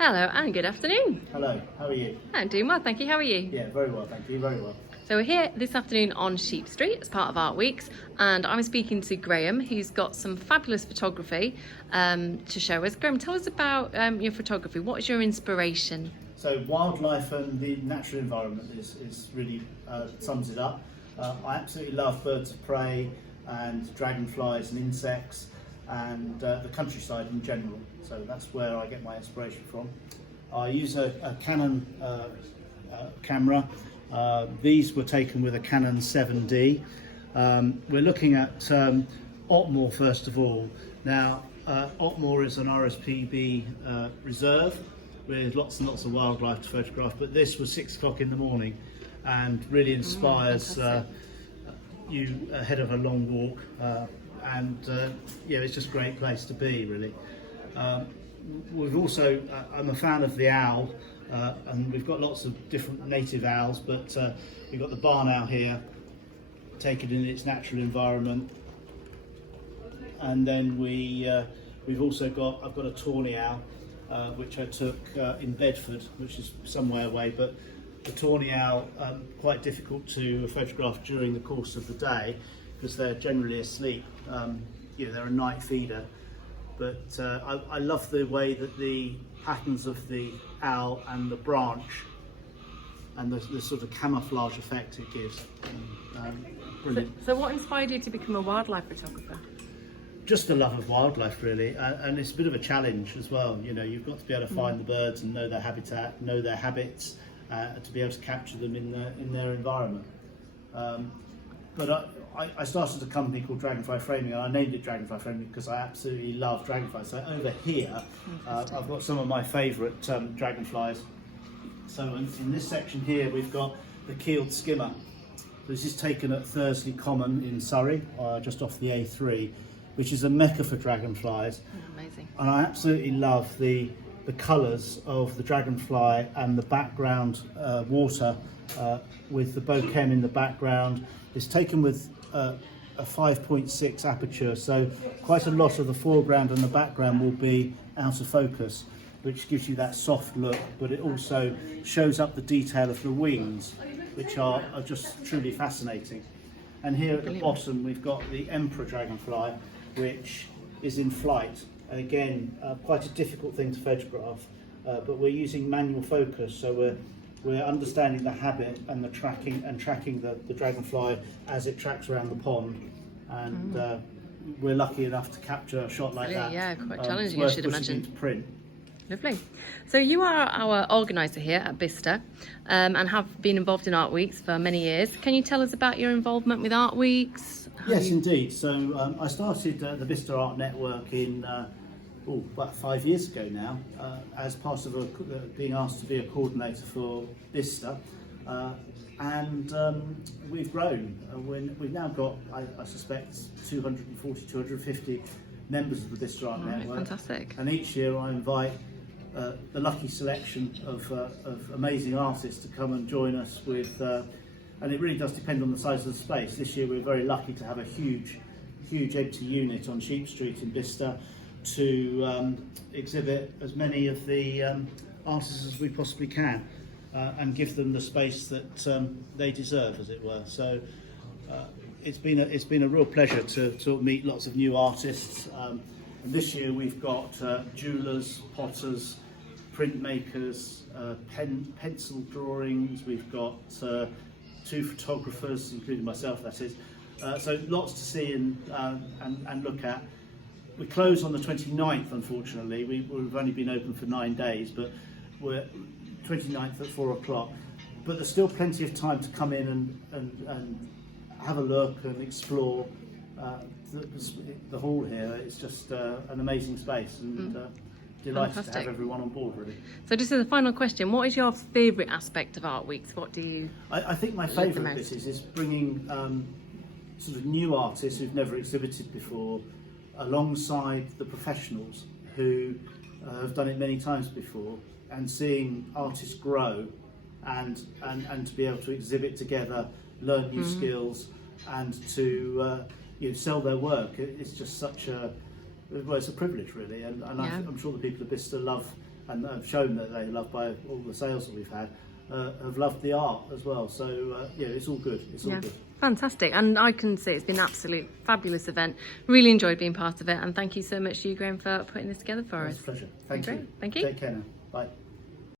Hello and good afternoon. Hello, how are you? I'm doing well, thank you. How are you? Yeah, very well, thank you, very well. So we're here this afternoon on Sheep Street as part of Art Weeks, and I'm speaking to Graham, who's got some fabulous photography to show us. Graham, tell us about your photography. What is your inspiration? So wildlife and the natural environment is really sums it up. I absolutely love birds of prey and dragonflies and insects and the countryside in general. So that's where I get my inspiration from. I use a Canon camera. These were taken with a Canon 7D. We're looking at Otmore first of all. Now, Otmore is an RSPB reserve with lots and lots of wildlife to photograph, but this was 6 o'clock in the morning and really inspires you ahead of a long walk. Yeah, it's just a great place to be, really. We've also, I'm a fan of the owl, and we've got lots of different native owls, but we've got the barn owl here, taken in its natural environment. And then we've also got, I've got a tawny owl, which I took in Bedford, which is some way away, but the tawny owl, quite difficult to photograph during the course of the day because they're generally asleep. You know, they're a night feeder. But I love the way that the patterns of the owl and the branch and the sort of camouflage effect it gives. Brilliant. So what inspired you to become a wildlife photographer? Just a love of wildlife, really, and it's a bit of a challenge as well. You know, you've got to be able to find the birds and know their habitat, know their habits, to be able to capture them in their environment. But I started a company called Dragonfly Framing, and I named it Dragonfly Framing because I absolutely love dragonflies. So over here, I've got some of my favourite dragonflies. So in this section here, we've got the keeled skimmer. This is taken at Thursley Common in Surrey, just off the A3, which is a mecca for dragonflies. Amazing. And I absolutely love the colours of the dragonfly and the background water with the bokeh in the background. It's taken with a 5.6 aperture, so quite a lot of the foreground and the background will be out of focus, which gives you that soft look, but it also shows up the detail of the wings, which are just truly fascinating. And here at the bottom we've got the emperor dragonfly, which is in flight, and again quite a difficult thing to photograph, but we're using manual focus, so we're understanding the habit and the tracking the dragonfly as it tracks around the pond, and we're lucky enough to capture a shot like that. Yeah, quite challenging, I should imagine. Into print. Lovely. So you are our organiser here at Bicester, and have been involved in Art Weeks for many years. Can you tell us about your involvement with Art Weeks? Yes, indeed. So I started the Bicester Art Network in about 5 years ago now, as part of being asked to be a coordinator for Bicester, and we've grown. We've now got, I suspect, 240, 250 members of the Bicester Art Network. Fantastic. And each year I invite the lucky selection of amazing artists to come and join us with, and it really does depend on the size of the space. This year we're very lucky to have a huge empty unit on Sheep Street in Bicester to exhibit as many of the artists as we possibly can, and give them the space that they deserve, as it were. So it's been a real pleasure to meet lots of new artists. And this year we've got jewellers, potters, printmakers, pencil drawings. We've got 2 photographers, including myself, that is. So lots to see and look at. We close on the 29th, unfortunately. We've only been open for 9 days, but we're 29th at 4 o'clock. But there's still plenty of time to come in and have a look and explore the hall here. It's just an amazing space, and delighted Fantastic. to have everyone on board, really. So just as a final question, what is your favourite aspect of Art Weeks? What do you I think my favourite bit is bringing sort of new artists who've never exhibited before alongside the professionals who have done it many times before, and seeing artists grow and to be able to exhibit together, learn new skills, and to sell their work. It's just such a, well, it's a privilege, really, and I'm sure the people of Bicester love and have shown that they love by all the sales that we've had, have loved the art as well. So yeah, it's all good. It's all good. Fantastic, and I can say it's been an absolute fabulous event. Really enjoyed being part of it, and thank you so much to you, Graham, for putting this together for us. It's a pleasure. Thank you. Thank you. Take care now. Bye.